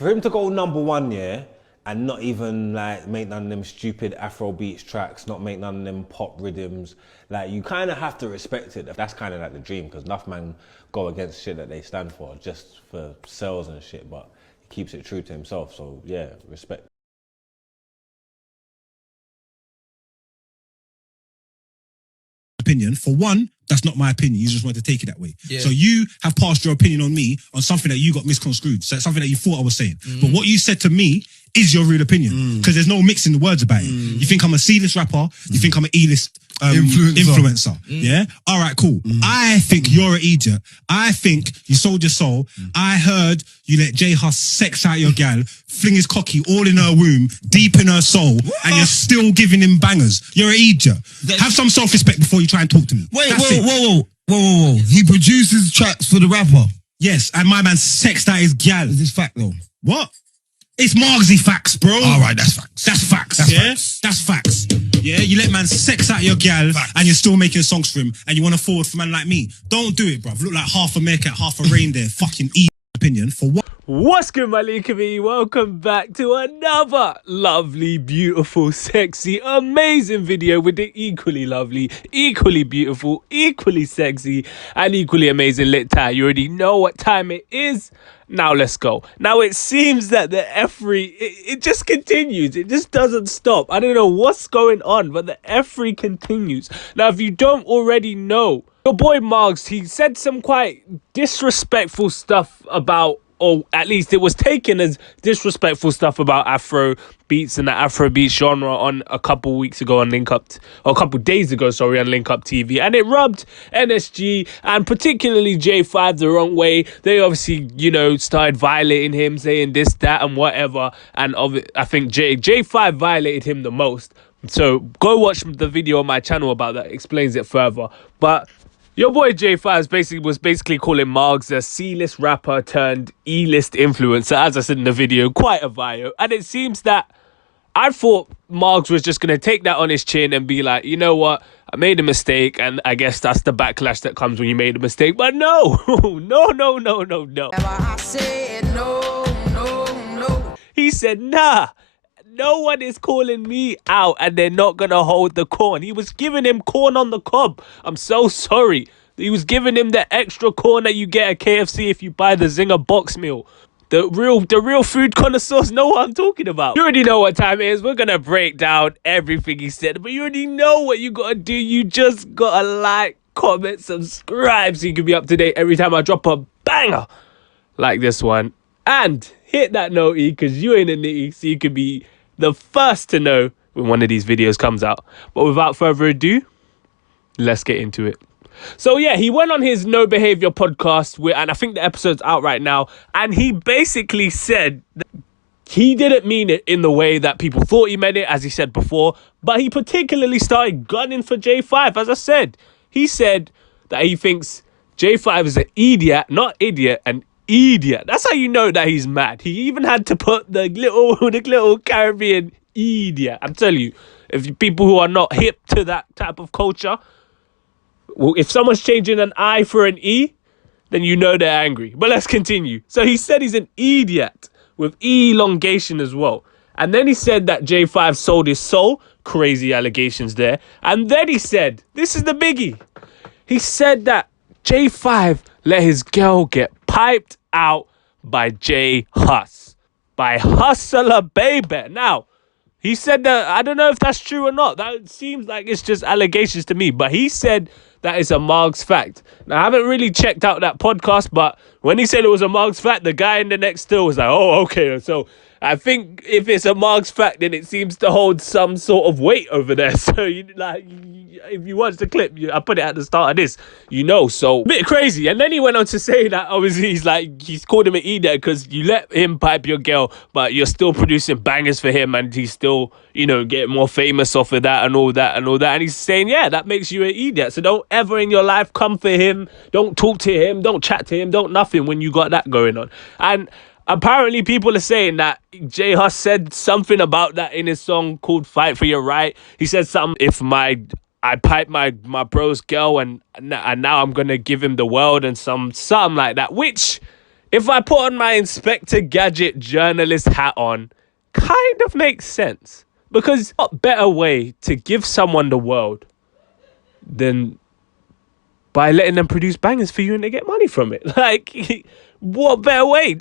For him to go #1, yeah, and not even like make none of them stupid Afrobeats tracks, not make none of them pop rhythms, like you kind of have to respect it. That's kind of like the dream, because enough man go against shit that they stand for just for sales and shit, but he keeps it true to himself. So yeah, respect. Opinion. For one, that's not my opinion. You just want to take it that way. Yeah. So you have passed your opinion on me on something that you got misconstrued. So something that you thought I was saying. But what you said to me is your real opinion. Because there's no mixing the words about it. You think I'm a C-list rapper. You think I'm an E-list influencer. Yeah? All right, cool. I think you're an idiot. I think you sold your soul. I heard you let JHUS sex out your gal, fling his cocky all in her womb, deep in her soul, and you're still giving him bangers. You're an idiot. Have some self-respect before you try and talk to me. Wait, whoa. He produces tracks for the rapper. Yes, and my man sexed out his gal. Is this fact though? What? It's Margsy facts, bro. All right, that's facts. That's facts. That's facts. Yeah, you let man sex out your gal and you're still making songs for him and you want to forward for man like me. Don't do it, bruv. Look like half a meerkat, half a reindeer. Fucking opinion for what? What's good, my little community? Welcome back to another lovely, beautiful, sexy, amazing video with the equally lovely, equally beautiful, equally sexy, and equally amazing lit tie. You already know what time it is. Now let's go. Now it seems that the F3, it just continues. It just doesn't stop. I don't know what's going on, but the F3 continues. Now, if you don't already know, your boy Margs, he said some quite disrespectful stuff about, or at least it was taken as disrespectful stuff about Afro beats and the Afrobeat genre on a couple weeks ago on Link Up, or a couple days ago, sorry, on Link Up TV. And it rubbed NSG and particularly JAE5 the wrong way. They obviously, you know, started violating him, saying this, that, and whatever. And I think JAE5 violated him the most. So go watch the video on my channel about that, explains it further. But your boy JAE5 was basically calling Margs a C-list rapper turned E-list influencer, as I said in the video, quite a bio. And it seems that I thought Margs was just going to take that on his chin and be like, you know what, I made a mistake, and I guess that's the backlash that comes when you made a mistake. But no, no. I said no. He said, nah. No one is calling me out and they're not going to hold the corn. He was giving him corn on the cob. I'm so sorry. He was giving him the extra corn that you get at KFC if you buy the Zinger box meal. The real food connoisseurs know what I'm talking about. You already know what time it is. We're going to break down everything he said. But you already know what you got to do. You just got to like, comment, subscribe so you can be up to date every time I drop a banger like this one. And hit that notey because you ain't a nitty, so you can be the first to know when one of these videos comes out. But without further ado, let's get into it. So yeah, he went on his No Behavior podcast, and I think the episode's out right now, and he basically said that he didn't mean it in the way that people thought he meant it, as he said before, but he particularly started gunning for JAE5, as I said. He said that he thinks JAE5 is an idiot, not idiot, an idiot. That's how you know that he's mad. He even had to put the little Caribbean idiot. I'm telling you, if people who are not hip to that type of culture, well, if someone's changing an I for an E, then you know they're angry. But let's continue. So he said he's an idiot with elongation as well. And then he said that JAE5 sold his soul. Crazy allegations there. And then he said, this is the biggie. He said that JAE5 let his girl get piped out by JHUS, by Hustler Baby. Now, he said that, I don't know if that's true or not. That seems like it's just allegations to me. But he said that it's a Margs fact. Now, I haven't really checked out that podcast, but when he said it was a Margs fact, the guy in the next still was like, oh, okay. So I think if it's a Margs fact, then it seems to hold some sort of weight over there. So, if you watch the clip, I put it at the start of this, you know, so a bit crazy. And then he went on to say that obviously he's called him an idiot because you let him pipe your girl, but you're still producing bangers for him and he's still, you know, getting more famous off of that and all that. And he's saying, yeah, that makes you an idiot. So don't ever in your life come for him. Don't talk to him. Don't chat to him. Don't nothing when you got that going on. And apparently people are saying that JHUS said something about that in his song called Fight for Your Right. He said something, if I piped my bro's girl and now I'm going to give him the world and something like that, which if I put on my Inspector Gadget journalist hat on, kind of makes sense. Because what better way to give someone the world than by letting them produce bangers for you and they get money from it? Like, what better way?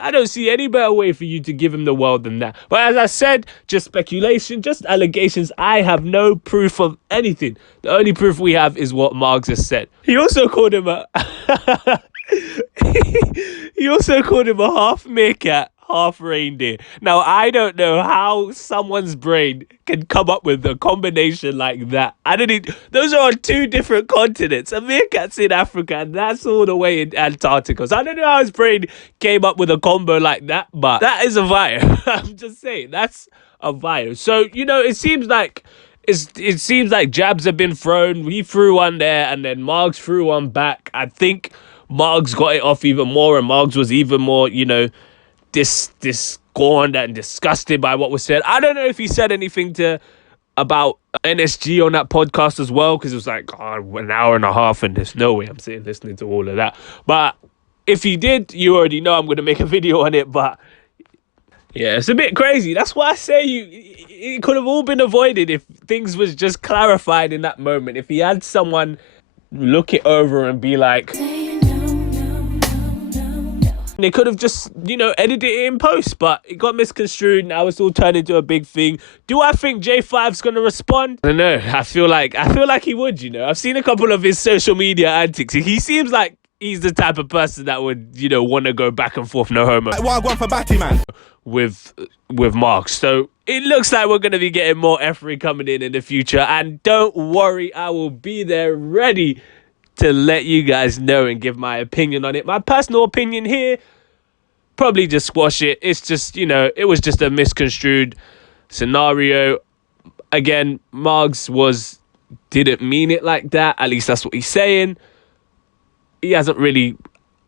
I don't see any better way for you to give him the world than that. But as I said, just speculation, just allegations. I have no proof of anything. The only proof we have is what Margs has said. He also called him a he also called him a half meerkat, half reindeer. Now, I don't know how someone's brain can come up with a combination like that. Those are on two different continents. A meerkat's in Africa, and that's all the way in Antarctica. So I don't know how his brain came up with a combo like that, but that is a vibe. I'm just saying, that's a vibe. So, you know, it seems like jabs have been thrown. He threw one there, and then Margs threw one back. I think Margs got it off even more, and Margs was even more, you know, scorned and disgusted by what was said. I don't know if he said anything about NSG on that podcast as well, because it was like an hour and a half, and there's no way I'm sitting listening to all of that. But if he did, you already know I'm going to make a video on it. But yeah, it's a bit crazy. That's why I say it could have all been avoided if things was just clarified in that moment. If he had someone look it over and be like, they could have just, you know, edited it in post, but it got misconstrued. Now it's all turned into a big thing. Do I think J5's gonna respond? I don't know. I feel like he would, you know. I've seen a couple of his social media antics. He seems like he's the type of person that would, you know, want to go back and forth, no homo. Well, one for Batty, man. With Marks. So it looks like we're gonna be getting more effery coming in the future. And don't worry, I will be there ready to let you guys know and give my opinion on it. My personal opinion here, probably just squash it. It's just, you know, it was just a misconstrued scenario. Again, Margs didn't mean it like that. At least that's what he's saying. He hasn't really,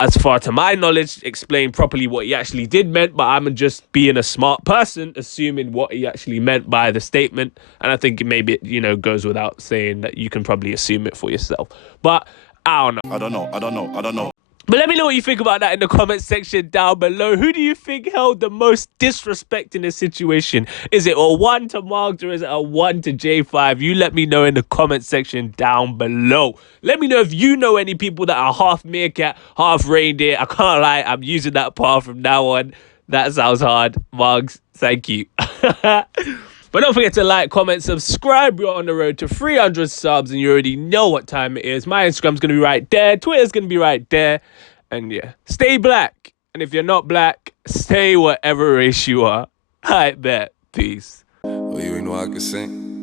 as far to my knowledge, explained properly what he actually did meant, but I'm just being a smart person, assuming what he actually meant by the statement. And I think maybe it, you know, goes without saying that you can probably assume it for yourself. But I don't know. I don't know. But let me know what you think about that in the comment section down below. Who do you think held the most disrespect in this situation? Is it a 1 to Margs or is it a 1 to J5? You let me know in the comment section down below. Let me know if you know any people that are half meerkat, half reindeer. I can't lie, I'm using that part from now on. That sounds hard. Margs, thank you. But don't forget to like, comment, subscribe. We're on the road to 300 subs, and you already know what time it is. My Instagram's going to be right there. Twitter's going to be right there. And yeah, stay black. And if you're not black, stay whatever race you are. I bet. Peace. Oh, you ain't know I could sing?